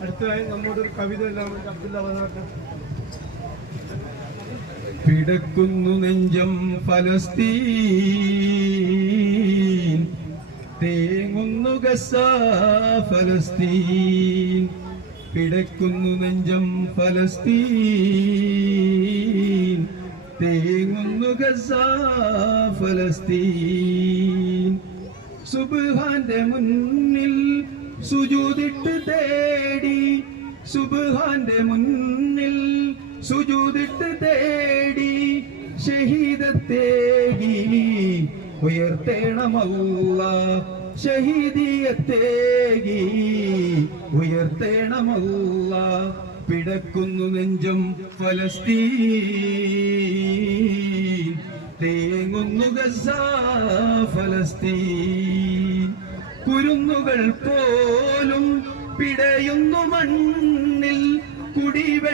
അടുത്തതായി നമ്മോട് ഒരു കവിത എല്ലാം അബ്ദുള്ള വന്നാട്ടെ. പിടക്കുന്നു നെഞ്ചം ഫലസ്തീൻ, തേങ്ങുന്നു ഗസ ഫലസ്തീൻ. പിടക്കുന്നു നെഞ്ചം ഫലസ്തീൻ, തേങ്ങുന്നു ഗസ ഫലസ്തീൻ. സുബ്ഹാന്റെ മുന്നിൽ സുജൂദിട്ട് തേടി, സുബ്ഹാന്റെ മുന്നിൽ സുജൂദിട്ട് തേടി, ഷഹീദത്തേകി ഉയർത്തേണമല്ലാഹ്, ഷഹീദിയത്തേകി ഉയർത്തേണമല്ലാഹ്. പിടക്കുന്നു നെഞ്ചം ഫലസ്തീൻ, തേങ്ങുന്നു ഗസ ഫലസ്തീൻ. കുരുന്നുകൾ പോലും പിടയുന്നു മണ്ണിൽ,